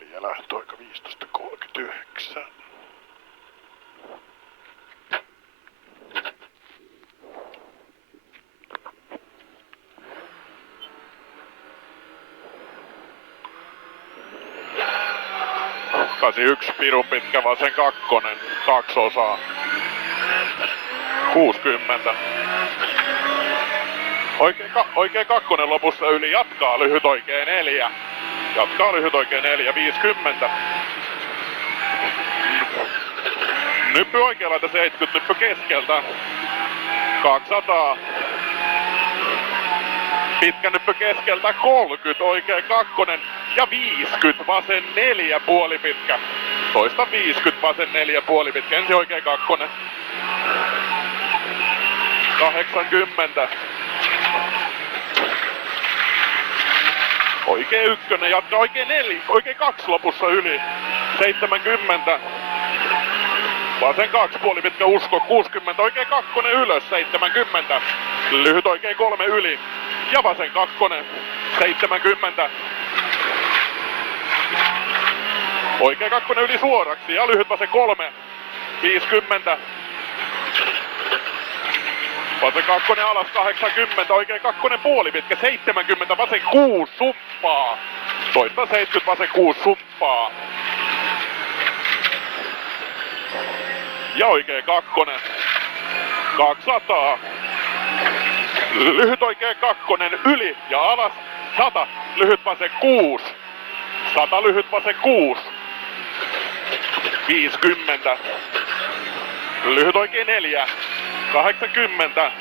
4, lähtöaika 15.39. Yksi pirun pitkä vasen kakkonen, 2 osaa. 60. Oikee kakkonen lopussa yli, jatkaa lyhyt oikee 4. Jatkaa lyhyt oikee 4, 50. Nyppy oikealaita 70, nyppy keskeltä. 200. Pitkä nyppy keskeltä 30, oikee kakkonen ja 50, vasen 4 puoli pitkä. Toista 50, vasen 4 puoli pitkä, ensin oikee kakkonen. 80. Oikee ykkönen, jatkaa oikee 4, oikee 2 lopussa yli. 70. Vasen 2 puoli pitkä usko, 60, oikee kakkonen ylös, 70. Lyhyt oikee 3 yli. Ja vasen kakkonen, 70. Oikee kakkonen yli suoraksi ja lyhyt vasen 3, 50. Vasen kakkonen alas 80, oikee kakkonen puoli pitkä 70, vasen 6 sumppaa. Toista 70, vasen 6 sumppaa. Ja oikee kakkonen, 200. Lyhyt oikee kakkonen yli ja alas 100, lyhyt vasen 6. 100 lyhyt vasen 6. 50. Lyhyt oikee 4. 80.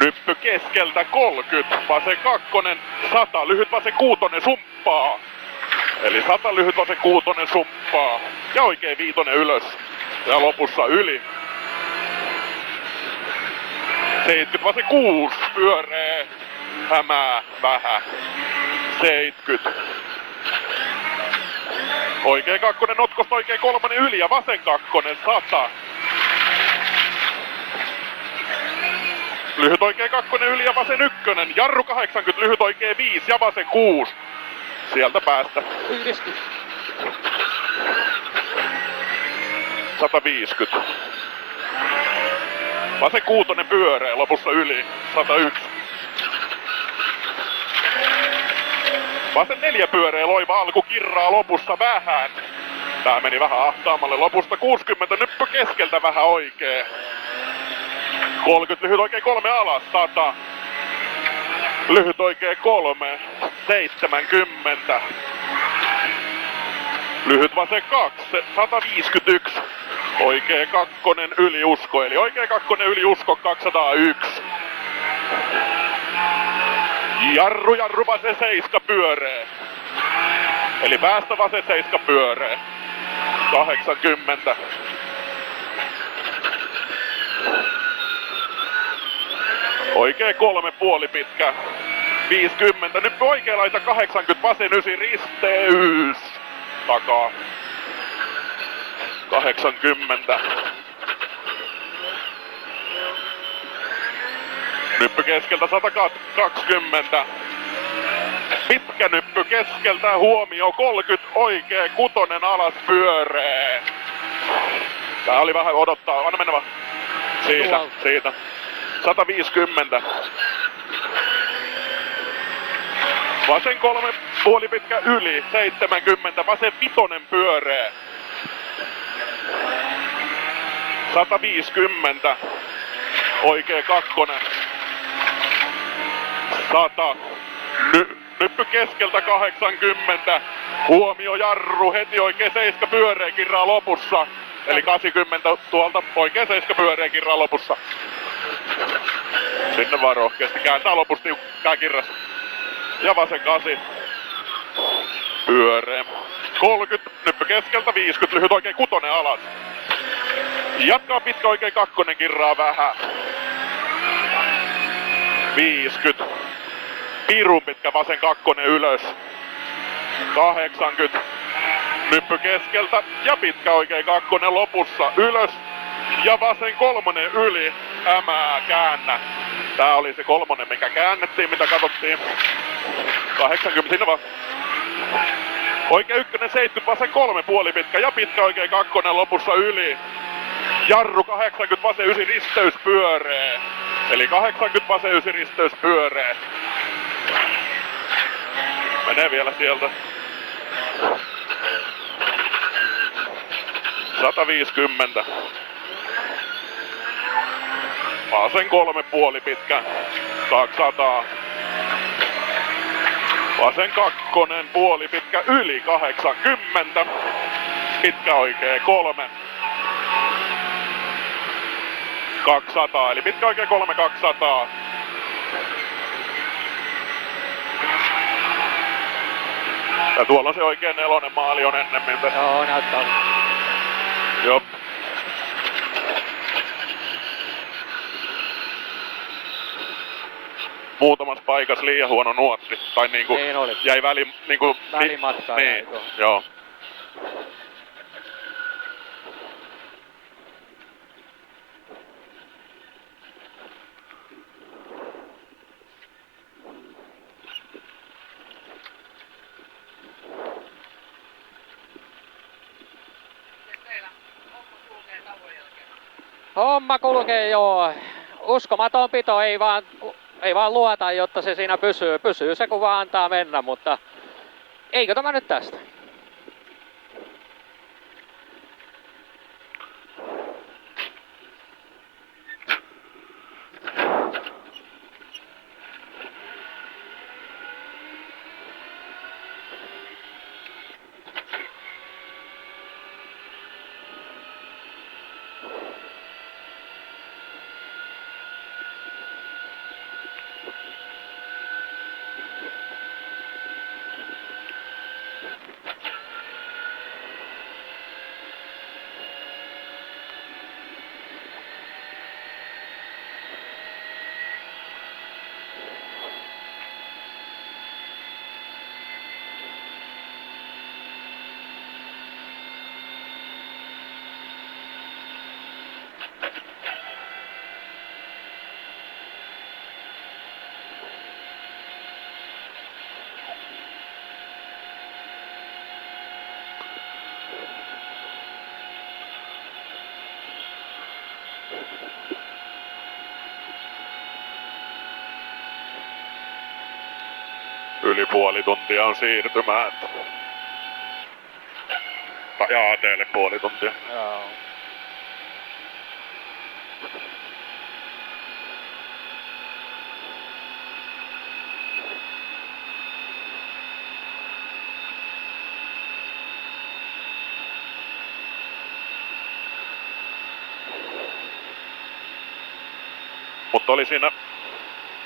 Nyppy keskeltä 30. Vasen kakkonen 100. Lyhyt vasen 6 sumppaa. Eli 100 lyhyt vasen 6 sumppaa. Ja oikee 5 ylös. Ja lopussa yli. 70 vasen 6 pyöree. Hämää vähän. 70. Oikee kakkonen notkosta oikee 3 yli ja vasen kakkonen 100. Lyhyt oikee kakkonen yli ja vasen ykkönen. Jarru 80, lyhyt oikee 5 ja vasen 6. Sieltä päästä. 150. Vasen 6 pyöree, lopussa yli. 101. Vasen 4 pyöree, loiva alku kirraa lopussa vähän. Tää meni vähän ahtaamalle lopusta 60, nyppy keskeltä vähän oikee. 30, lyhyt oikee 3 alas, 100. Lyhyt oikee 3, 70. Lyhyt vasen 2, 151. Oikee kakkonen yli usko, eli oikee kakkonen yli usko 201. Jarru vasen 7 pyöree. Eli päästä vasen 7 pyöree. 80. Oikee 3 puoli pitkä. 50. Nyt oikea laita 80. Vasen 9 risteys. Takaa. 80. Nyppy keskeltä 120. Pitkä nyppy keskeltä huomio 30. Oikee 6 alas pyöree. Tää oli vähän odottaa. Anna mennä vaan. Siitä. 150. Vasen 3 puoli pitkä yli. 70. Vasen 5 pyöree. 150. Oikee kakkonen. 100. Nyppy keskeltä 80. Huomio jarru heti oikee 7 pyöreä kirraa lopussa. Eli 80 tuolta oikee 7 pyöreä kirraa lopussa. Sinne vaan rohkeasti kääntää lopussa tiukkaa kirras. Ja vasen 8. Pyöreä. 30. Nyppy keskeltä 50. Lyhyt oikee 6 alas. Jatkaa pitkä oikee 2 kirraa vähän. 50. Pirun pitkä vasen 2 ylös. 80. Nyppy keskeltä ja pitkä oikee 2 lopussa ylös. Ja vasen 3 yli. Hämää käännä. Tää oli se 3, mikä käännettiin, mitä katsottiin. 80 sinne vaan. Oikein ykkönen 70, vasen 3 puoli pitkä ja pitkä oikein kakkonen lopussa yli. Jarru 80, vasen 9 risteys pyöree. Eli 80, vasen 9 risteys pyöree. Menee vielä sieltä. 150. Vasen 3 puoli pitkä. 200. Vasen kakkonen puoli pitkä yli 80. Pitkä oikee 3. 200, eli pitkä oikee 3 200. Ja tuolla se oikein 4 maali on ennemmin tässä. Joo, näyttää. Joo. Muutamassa paikassa liian huono nuotti. Tai niinku Niin oli. jäi niinku Välimatkaa niin, jäi tuohon. joo. Homma kulkee joo. Uskomaton pito, ei vaan luota, jotta se siinä pysyy. Pysyy se kun vaan antaa mennä, mutta eikö tämä nyt tästä? Yli puoli tuntia on siirtymään. Ja AT:lle puoli tuntia. Joo. Mutta oli siinä